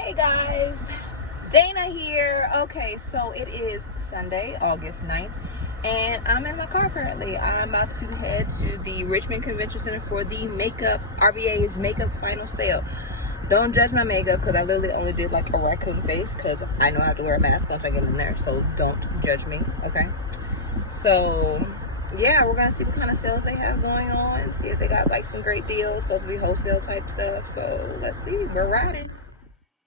Hey guys, Dana here. Okay, so it is Sunday, August 9th, and I'm in my car currently. I'm about to head to the Richmond Convention Center for the RVA's makeup final sale. Don't judge my makeup because I literally only did like a raccoon face because I know I have to wear a mask once I get in there, so don't judge me, okay? So yeah, we're gonna see what kind of sales they have going on, see if they got like some great deals, supposed to be wholesale type stuff. So let's see, we're riding.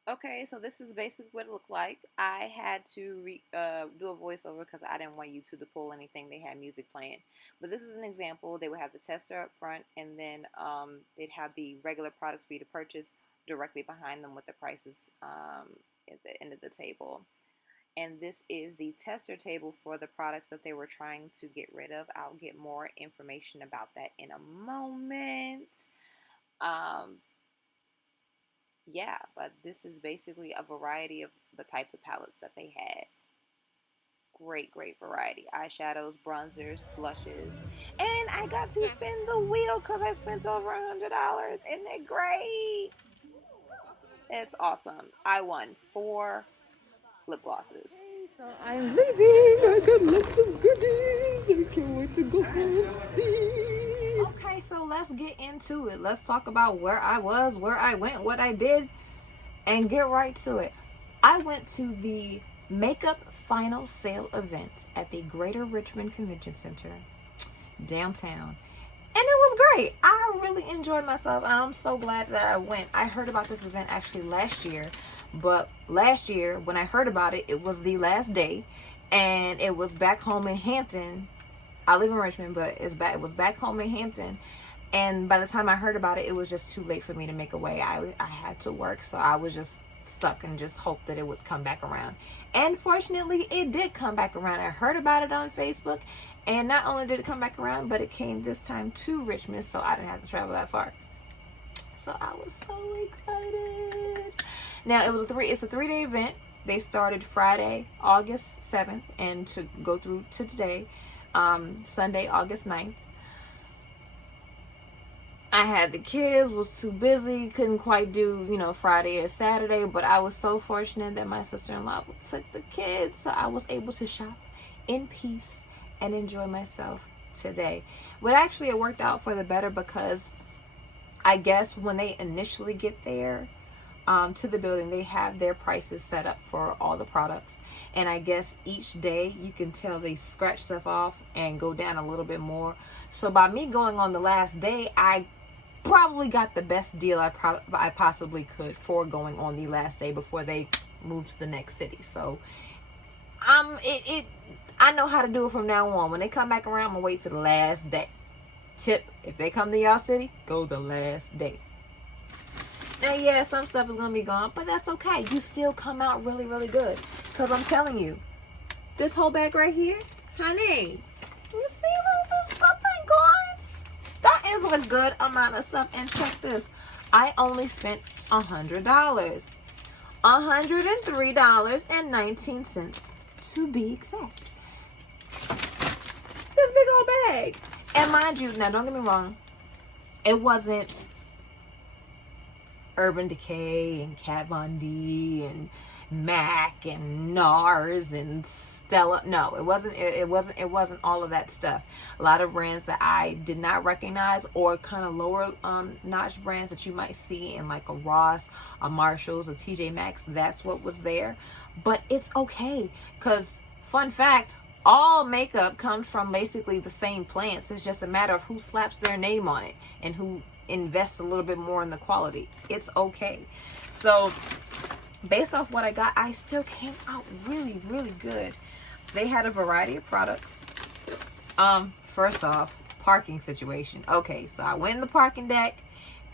Okay, so this is basically what it looked like. I had to do a voiceover because I didn't want YouTube to pull anything. They had music playing. But this is an example. They would have the tester up front, and then they'd have the regular products for you to purchase directly behind them with the prices at the end of the table. And this is the tester table for the products that they were trying to get rid of. I'll get more information about that in a moment. Yeah, but this is basically a variety of the types of palettes that they had. Great variety. Eyeshadows, bronzers, blushes. And I got to spin the wheel because I spent over $100. Isn't it great? It's awesome. I won 4 lip glosses. So I'm leaving. I got lots of goodies. I can't wait to go home and see. Okay, so let's get into it. Let's talk about where I was, where I went, what I did, and get right to it. I went to the makeup final sale event at the Greater Richmond Convention Center downtown. And it was great. I really enjoyed myself, and I'm so glad that I went. I heard about this event actually last year, but last year when I heard about it, it was the last day, and it was back home in Hampton. I live in Richmond, but it was back home in Hampton. And by the time I heard about it, it was just too late for me to make a way. I had to work, so I was just stuck and just hoped that it would come back around. And fortunately, it did come back around. I heard about it on Facebook, and not only did it come back around, but it came this time to Richmond, so I didn't have to travel that far. So I was so excited. Now, it's a 3-day event. They started Friday, August 7th, and to go through to today, Sunday, August 9th. I had the kids, was too busy, couldn't quite do, Friday or Saturday, but I was so fortunate that my sister-in-law took the kids, so I was able to shop in peace and enjoy myself today. But actually, it worked out for the better because I guess when they initially get there to the building, they have their prices set up for all the products. And I guess each day you can tell they scratch stuff off and go down a little bit more. So by me going on the last day, I probably got the best deal I possibly could for going on the last day before they moved to the next city. So I know how to do it from now on. When they come back around, I'm gonna wait to the last day. Tip: if they come to y'all city, go the last day. Now, yeah, some stuff is gonna be gone, but that's okay. You still come out really good. Because I'm telling you, this whole bag right here, honey, you see all this stuff ain't gone? That is a good amount of stuff. And check this. I only spent $100. $103.19 to be exact. This big old bag. And mind you, now don't get me wrong, it wasn't Urban Decay and Kat Von D and MAC and NARS and Stella. No, it wasn't all of that stuff. A lot of brands that I did not recognize, or kind of lower notch brands that you might see in like a Ross, a Marshalls, a TJ Maxx. That's what was there. But it's okay, because fun fact, all makeup comes from basically the same plants. It's just a matter of who slaps their name on it and who invests a little bit more in the quality. It's okay. So based off what I got, I still came out really good. They had a variety of products. First off, parking situation. Okay, so I went in the parking deck,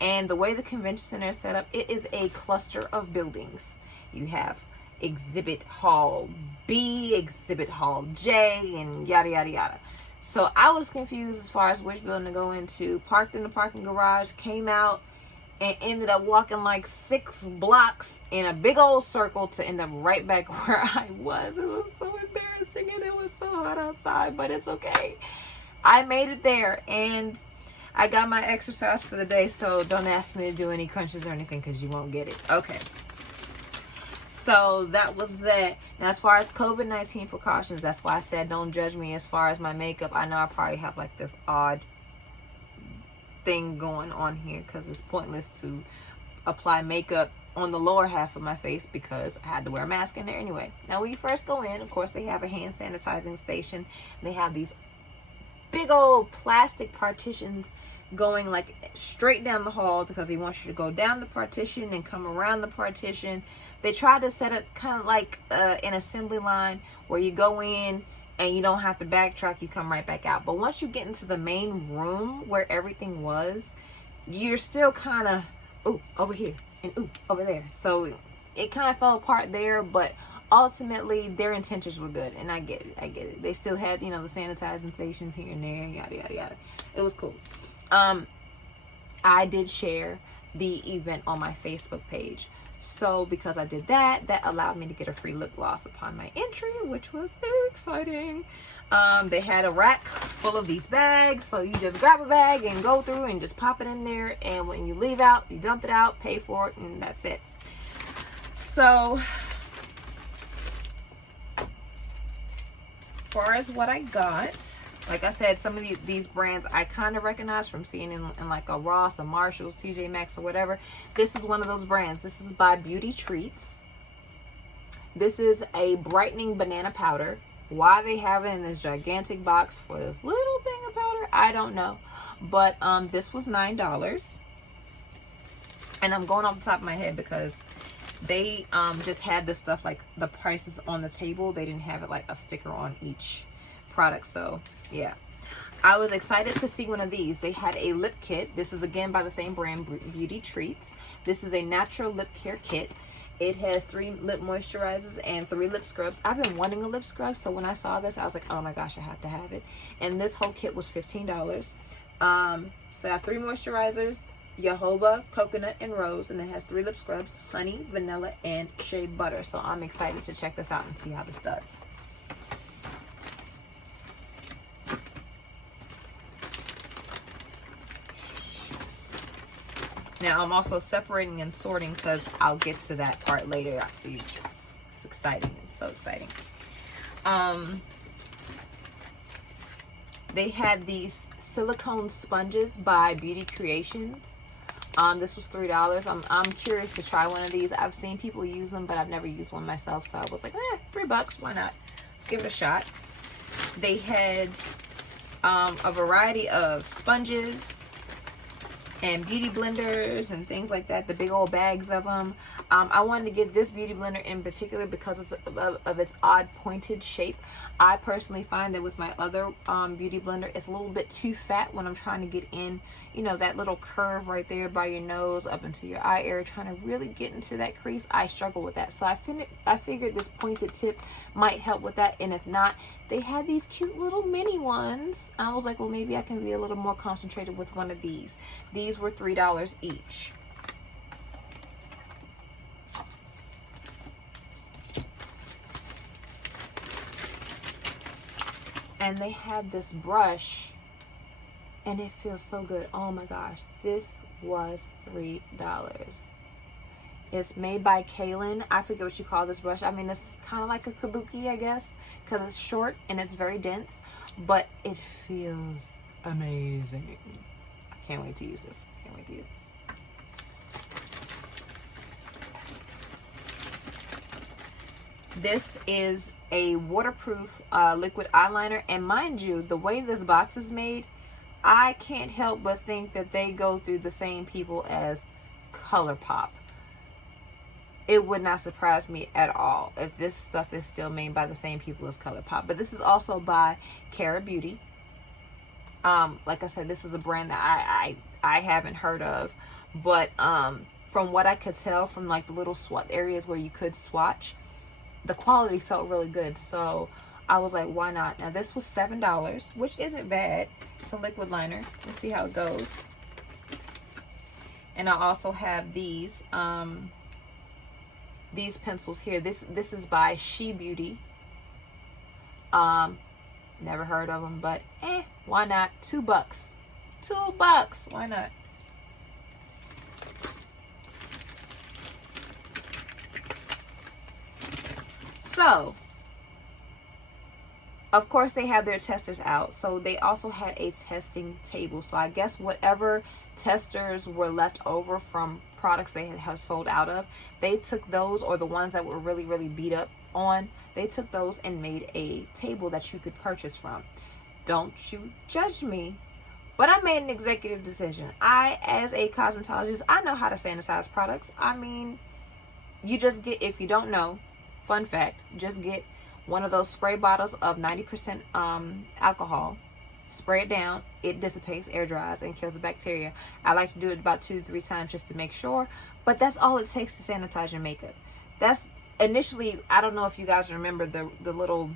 and the way the convention center is set up, it is a cluster of buildings. You have Exhibit Hall B, Exhibit Hall J, and yada. So I was confused as far as which building to go into. Parked in the parking garage, came out, and ended up walking like 6 blocks in a big old circle to end up right back where I was. It was so embarrassing, and it was so hot outside, but it's okay. I made it there, and I got my exercise for the day, so don't ask me to do any crunches or anything because you won't get it. Okay. So that was that. Now, as far as COVID-19 precautions, that's why I said don't judge me as far as my makeup. I know I probably have like this odd thing going on here because it's pointless to apply makeup on the lower half of my face because I had to wear a mask in there anyway. Now, when you first go in, of course, they have a hand sanitizing station. They have these big old plastic partitions going like straight down the hall because they want you to go down the partition and come around the partition. They try to set it kind of like an assembly line where you go in and you don't have to backtrack, you come right back out. But once you get into the main room where everything was, you're still kind of, ooh, over here and ooh, over there. So it kind of fell apart there, but ultimately their intentions were good, and I get it. They still had, you know, the sanitizing stations here and there, yada yada yada. It was cool. I did share the event on my Facebook page, so because I did that, that allowed me to get a free lip gloss upon my entry, which was very exciting. They had a rack full of these bags, so you just grab a bag and go through and just pop it in there, and when you leave out, you dump it out, pay for it, and that's it. So far as what I got, like I said, some of these brands I kind of recognize from seeing in like a Ross, a Marshalls, TJ Maxx, or whatever. This is one of those brands. This is by Beauty Treats. This is a brightening banana powder. Why they have it in this gigantic box for this little thing of powder, I don't know. But this was $9. And I'm going off the top of my head because they just had this stuff like the prices on the table. They didn't have it like a sticker on each product. So yeah, I was excited to see one of these. They had a lip kit. This is again by the same brand, Beauty Treats. This is a natural lip care kit. It has 3 lip moisturizers and 3 lip scrubs. I've been wanting a lip scrub, so when I saw this, I was like, oh my gosh, I have to have it. And this whole kit was $15. So I have 3 moisturizers, jojoba, coconut, and rose, and it has 3 lip scrubs, honey, vanilla, and shea butter. So I'm excited to check this out and see how this does. Now I'm also separating and sorting because I'll get to that part later. It's exciting. It's so exciting. They had these silicone sponges by Beauty Creations. This was $3. I'm curious to try one of these. I've seen people use them, but I've never used one myself. So I was like, $3, why not? Let's give it a shot. They had a variety of sponges and beauty blenders and things like that, the big old bags of them. I wanted to get this beauty blender in particular because of its odd pointed shape. I personally find that with my other beauty blender, it's a little bit too fat when I'm trying to get in, you know, that little curve right there by your nose up into your eye area, trying to really get into that crease. I struggle with that. So I figured this pointed tip might help with that. And if not, they had these cute little mini ones. I was like, well, maybe I can be a little more concentrated with one of these. These were $3 each. And they had this brush, and it feels so good. Oh my gosh, this was $3. It's made by Kaylin. I forget what you call this brush. I mean, it's kind of like a kabuki, I guess, because it's short and it's very dense, but it feels amazing. I can't wait to use this. Can't wait to use this. This is a waterproof liquid eyeliner, and mind you, the way this box is made, I can't help but think that they go through the same people as ColourPop. It would not surprise me at all if this stuff is still made by the same people as ColourPop. But this is also by Cara Beauty. Like I said, this is a brand that I haven't heard of, but from what I could tell from like the little swatch areas where you could swatch, the quality felt really good. So I was like, why not? Now this was $7, which isn't bad. It's a liquid liner. We'll see how it goes. And I also have these pencils here. This is by She Beauty. Never heard of them, but why not? $2. $2. Why not? So, of course, they have their testers out. So they also had a testing table. So I guess whatever testers were left over from products they had sold out of, they took those, or the ones that were really, really beat up on, they took those and made a table that you could purchase from. Don't you judge me, but I made an executive decision. I, as a cosmetologist, I know how to sanitize products. I mean, you just get, if you don't know, fun fact, just get one of those spray bottles of 90% alcohol, spray it down, it dissipates, air dries, and kills the bacteria. I like to do it about 2 to 3 times just to make sure, but that's all it takes to sanitize your makeup. That's initially, I don't know if you guys remember the little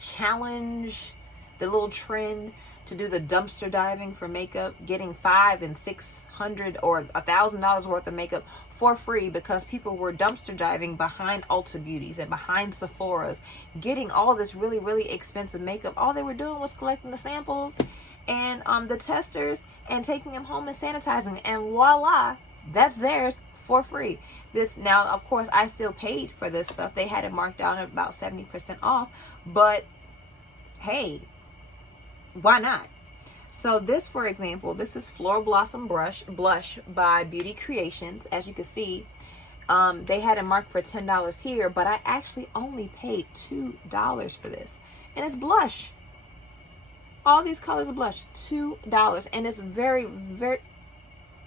challenge, the little trend to do the dumpster diving for makeup, getting $500 and $600 or $1,000 worth of makeup for free because people were dumpster diving behind Ulta Beauties and behind Sephora's, getting all this really, really expensive makeup. All they were doing was collecting the samples and the testers and taking them home and sanitizing, and voila, that's theirs for free. This, now, of course, I still paid for this stuff. They had it marked down at about 70% off, but hey, why not? So this, for example, this is Floral Blossom Blush by Beauty Creations. As you can see, they had it marked for $10 here, but I actually only paid $2 for this. And it's blush. All these colors are blush. $2. And it's very, very,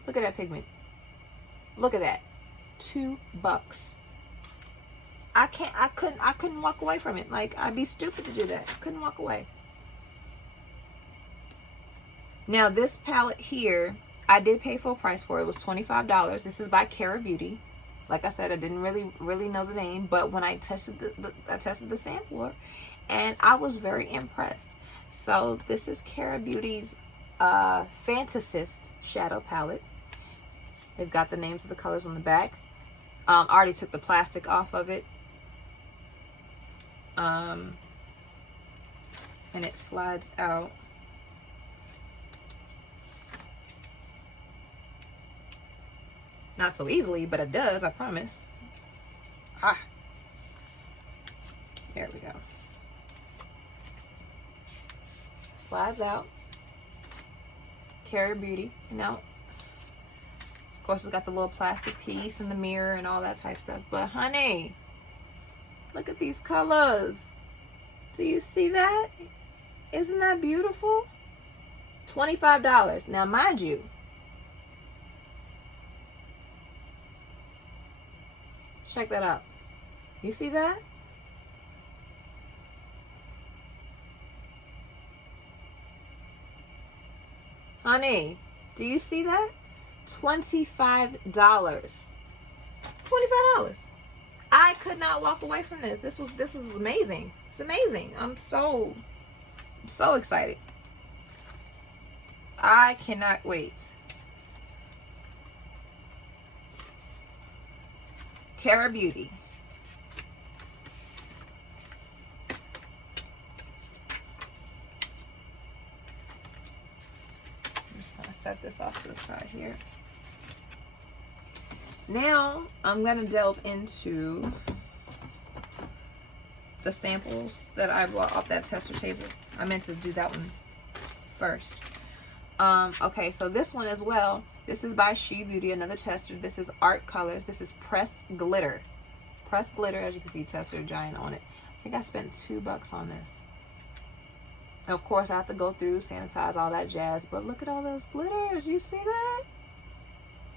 look at that pigment. Look at that. $2. I couldn't walk away from it. Like, I'd be stupid to do that. I couldn't walk away. Now this palette here, I did pay full price for it. It was $25. This is by Cara Beauty. Like I said, I didn't really know the name, but when I tested the sampler, and I was very impressed. So this is Cara Beauty's Fantasist Shadow Palette. They've got the names of the colors on the back. I already took the plastic off of it. And it slides out. Not so easily, but it does, I promise. Ah. There we go. Slides out. Cara Beauty. And now, of course, it's got the little plastic piece and the mirror and all that type of stuff. But honey, look at these colors. Do you see that? Isn't that beautiful? $25. Now, mind you, check that out. You see that? Honey, do you see that? $25. $25. I could not walk away from this. This is amazing. It's amazing. I'm so excited. I cannot wait. Cara Beauty. I'm just going to set this off to the side here. Now I'm going to delve into the samples that I brought off that tester table. I meant to do that one first. Okay, so this one as well. This is by She Beauty, another tester. This is Art Colors. This is Pressed Glitter. Pressed Glitter, as you can see, tester giant on it. I think I spent $2 on this. And of course, I have to go through, sanitize, all that jazz. But look at all those glitters. You see that?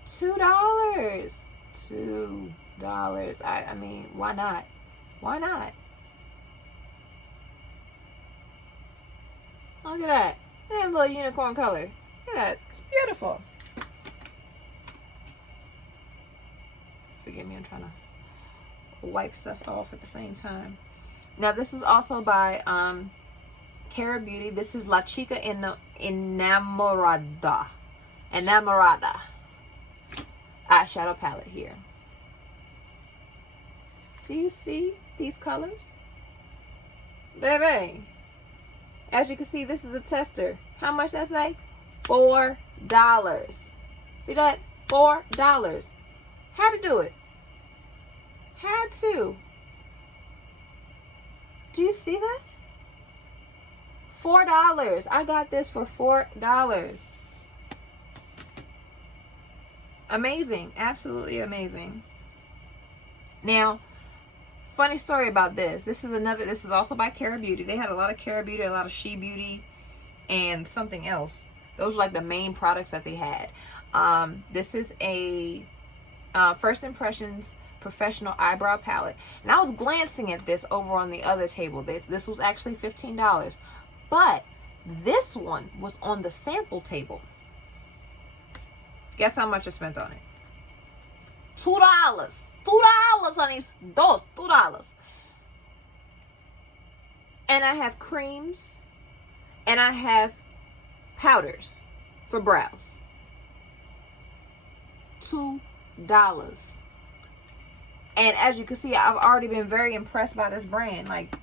$2. $2. I mean, why not? Why not? Look at that. Look at that little unicorn color. Look at that. It's beautiful. Forgive me, I'm trying to wipe stuff off at the same time. Now, this is also by Cara Beauty. This is La Chica Enamorada. Enamorada eyeshadow palette here. Do you see these colors? Baby, as you can see, this is a tester. How much did I say? $4. See that? $4. Had to do it. Had to. Do you see that? $4. I got this for $4. Amazing. Absolutely amazing. Now, funny story about this. This is also by Cara Beauty. They had a lot of Cara Beauty, a lot of She Beauty, and something else. Those are like the main products that they had. This is a First Impressions professional eyebrow palette. And I was glancing at this over on the other table. This was actually $15. But this one was on the sample table. Guess how much I spent on it? $2. $2 on these. $2. And I have creams. And I have powders for brows. $2. And as you can see, I've already been very impressed by this brand. Like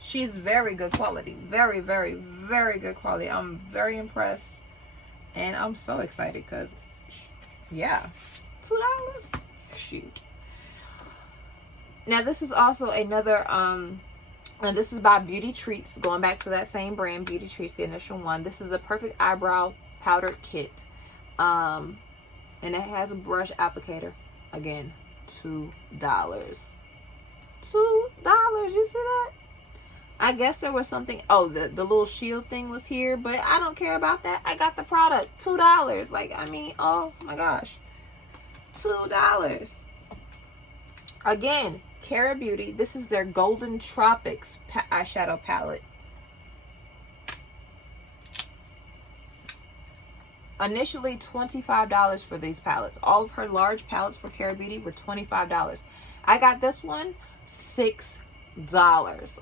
she's very good quality. Very, very, very good quality. I'm very impressed. And I'm so excited because, yeah, $2? Shoot. Now, this is also another, and this is by Beauty Treats. Going back to that same brand, Beauty Treats, the initial one. This is a perfect eyebrow powder kit. And it has a brush applicator. Again, $2. $2. You see that? I guess there was something. Oh, the little shield thing was here, but I don't care about that. I got the product. $2. Like, I mean, oh my gosh. $2. Again, Cara Beauty. This is their Golden Tropics eyeshadow palette. Initially $25 for these palettes. All of her large palettes for Cara Beauty were $25. I got this one $6.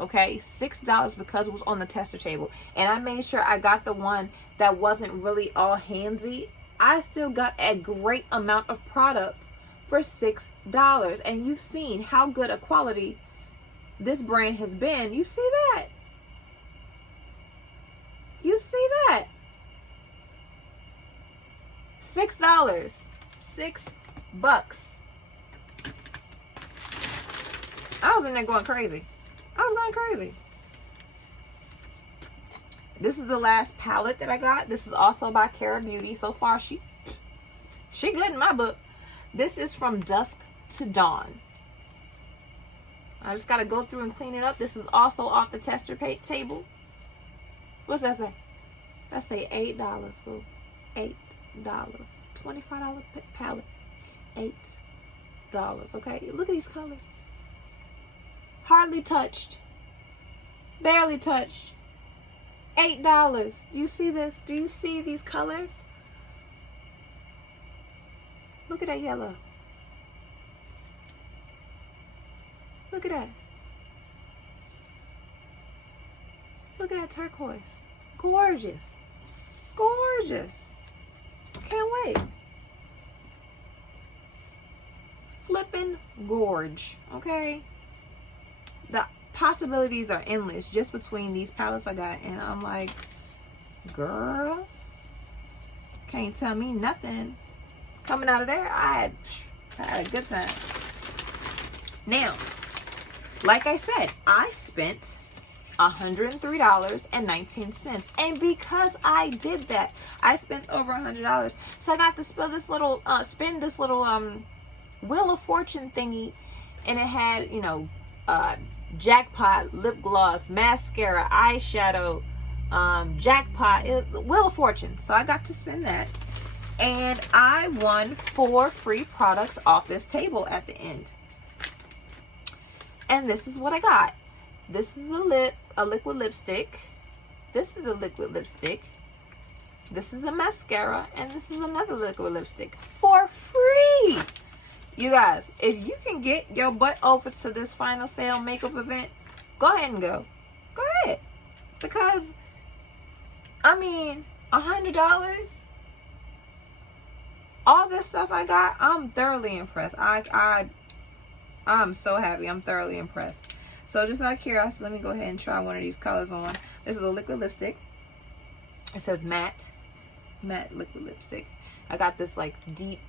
Okay, $6 because it was on the tester table. And I made sure I got the one that wasn't really all handsy. I still got a great amount of product for $6. And you've seen how good a quality this brand has been. You see that? You see that? $6. $6. I was in there going crazy. I was going crazy. This is the last palette that I got. This is also by Cara Beauty. So far, she good in my book. This is From Dusk to Dawn. I just got to go through and clean it up. This is also off the tester table. What's that say? That say $8, boo. $8. $25 palette. $8. Okay, look at these colors. Hardly touched. Barely touched. $8. Do you see this? Do you see these colors? Look at that yellow. Look at that. Look at that turquoise. Gorgeous. Gorgeous. Can't wait. Flippin' gorge. Okay? The possibilities are endless just between these palettes I got. And I'm like, girl, can't tell me nothing. Coming out of there, I had a good time. Now, like I said, I spent $103.19. And because I did that, I spent over $100. So I got to spin this little Wheel of Fortune thingy. And it had, you know, jackpot, lip gloss, mascara, eyeshadow, jackpot, Wheel of Fortune. So I got to spin that. And I won 4 free products off this table at the end. And this is what I got. This is a liquid lipstick. This is a liquid lipstick. This is a mascara. And this is another liquid lipstick for free. You guys, if you can get your butt over to this final sale makeup event, go ahead and go. Go ahead. Because, I mean, $100, all this stuff I got, I'm thoroughly impressed. I'm so happy. I'm thoroughly impressed. So just out of curiosity, let me go ahead and try one of these colors on. This is a liquid lipstick. It says matte liquid lipstick. I got this like deep,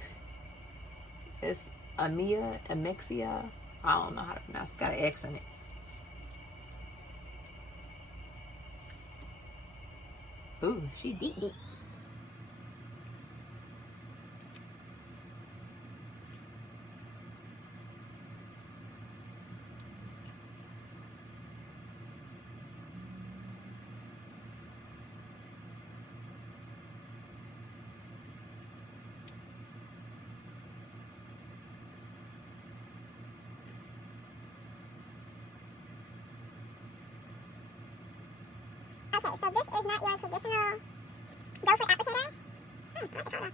it's Amexia. I don't know how to pronounce it. It's got an X in it. Ooh, she deep. Okay, so this is not your traditional doe foot applicator. I like the color.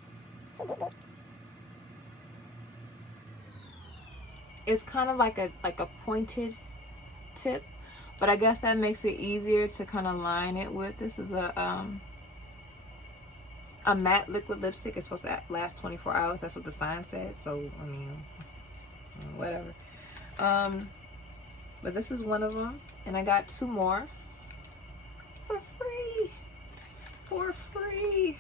She deep. It's kind of like a pointed tip, but I guess that makes it easier to kind of line it with. This is a matte liquid lipstick. It's supposed to last 24 hours. That's what the sign said. So I mean, whatever. But this is one of them, and I got 2 more for free,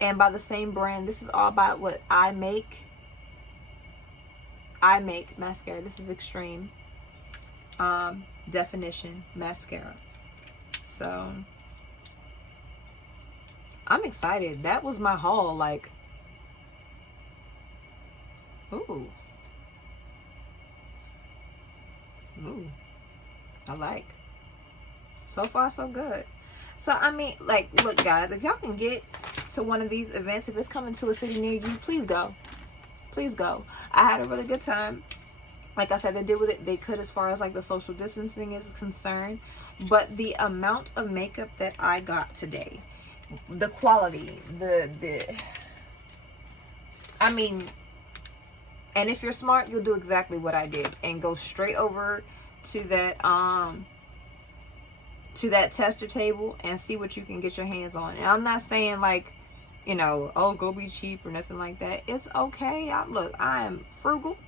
and by the same brand. This is all about what I make mascara. This is Extreme Definition Mascara. So I'm excited. That was my haul. Like, ooh, I like. So far, so good. So, I mean, like, look, guys, if y'all can get to one of these events, if it's coming to a city near you, please go. Please go. I had a really good time. Like I said, they did what they could as far as, like, the social distancing is concerned. But the amount of makeup that I got today, the quality, I mean, and if you're smart, you'll do exactly what I did and go straight over to that tester table and see what you can get your hands on. And I'm not saying, like, you know, oh, go be cheap or nothing like that. It's okay. Look, I am frugal,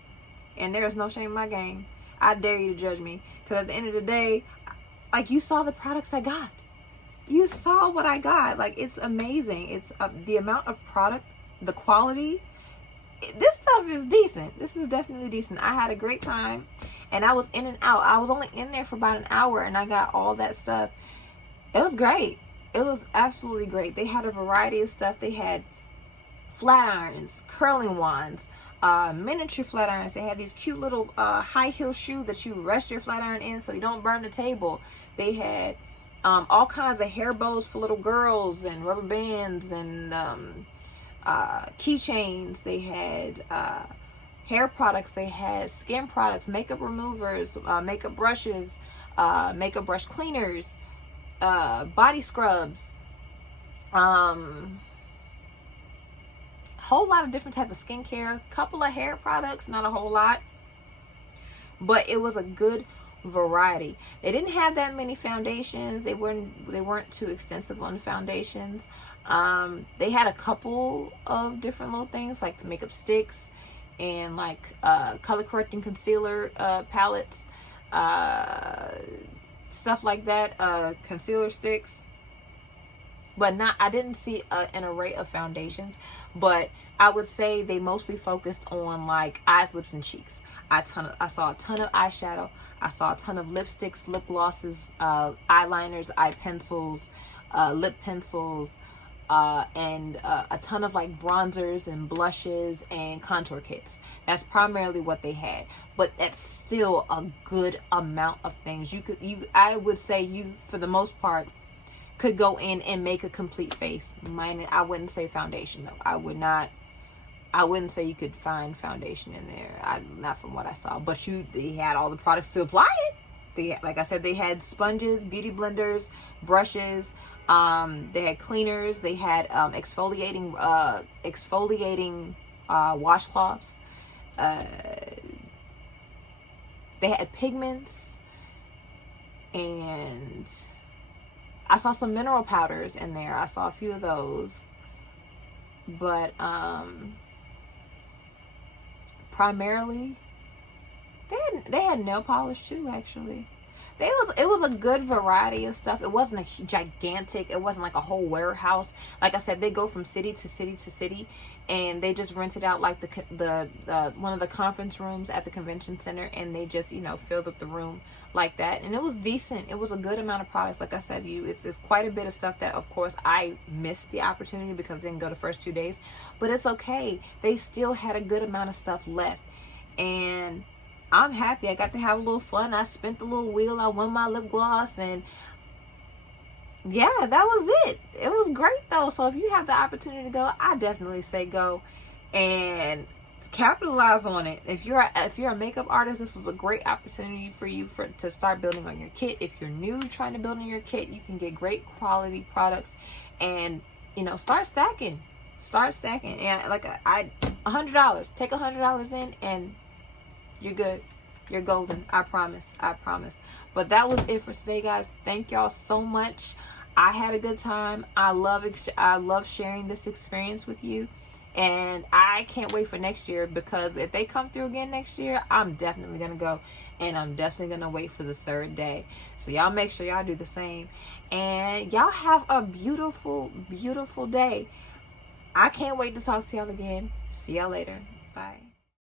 and there's no shame in my game. I dare you to judge me, because at the end of the day, like, you saw the products I got. You saw what I got. Like, it's amazing. It's the amount of product, the quality. This stuff is decent. This is definitely decent. I had a great time, and I was in and out. I was only in there for about an hour, and I got all that stuff. It was great. It was absolutely great. They had a variety of stuff. They had flat irons, curling wands, miniature flat irons. They had these cute little high heel shoes that you rest your flat iron in so you don't burn the table. They had all kinds of hair bows for little girls and rubber bands and keychains. They had hair products. They had skin products, makeup removers, makeup brushes, makeup brush cleaners, body scrubs, whole lot of different type of skincare, couple of hair products, not a whole lot, but it was a good variety. They didn't have that many foundations. They weren't too extensive on the foundations. They had a couple of different little things like the makeup sticks and like color correcting concealer palettes, stuff like that, concealer sticks. But I didn't see an array of foundations, but I would say they mostly focused on like eyes, lips, and cheeks. I saw a ton of eyeshadow. I saw a ton of lipsticks, lip glosses, eyeliners, eye pencils, lip pencils, and a ton of like bronzers and blushes and contour kits. That's primarily what they had, but that's still a good amount of things. I would say you, for the most part, could go in and make a complete face. I wouldn't say foundation though. I wouldn't say you could find foundation in there. Not from what I saw. But they had all the products to apply it. Like I said, they had sponges, beauty blenders, brushes. They had cleaners. They had exfoliating washcloths. They had pigments, and I saw some mineral powders in there. I saw a few of those. But primarily they had nail polish too, actually. it was a good variety of stuff. It wasn't a gigantic, it wasn't like a whole warehouse. Like I said, they go from city to city to city, and they just rented out like the one of the conference rooms at the convention center, and they just, you know, filled up the room like that. And it was decent. It was a good amount of products. Like I said to you, it's quite a bit of stuff that of course I missed the opportunity because I didn't go the first 2 days, but it's okay. They still had a good amount of stuff left, and I'm happy. I got to have a little fun. I spent the little wheel. I won my lip gloss, and yeah, that was it. It was great though. So if you have the opportunity to go, I definitely say go and capitalize on it. If you're a makeup artist, this was a great opportunity for you to start building on your kit. If you're new trying to build on your kit, you can get great quality products, and you know, start stacking. And like $100, take $100 in, and you're good. You're golden. I promise. But that was it for today, guys. Thank y'all so much. I had a good time. I love sharing this experience with you, and I can't wait for next year, because if they come through again next year, I'm definitely gonna go, and I'm definitely gonna wait for the 3rd day. So y'all make sure y'all do the same, and y'all have a beautiful, beautiful day. I can't wait to talk to y'all again. See y'all later. Bye.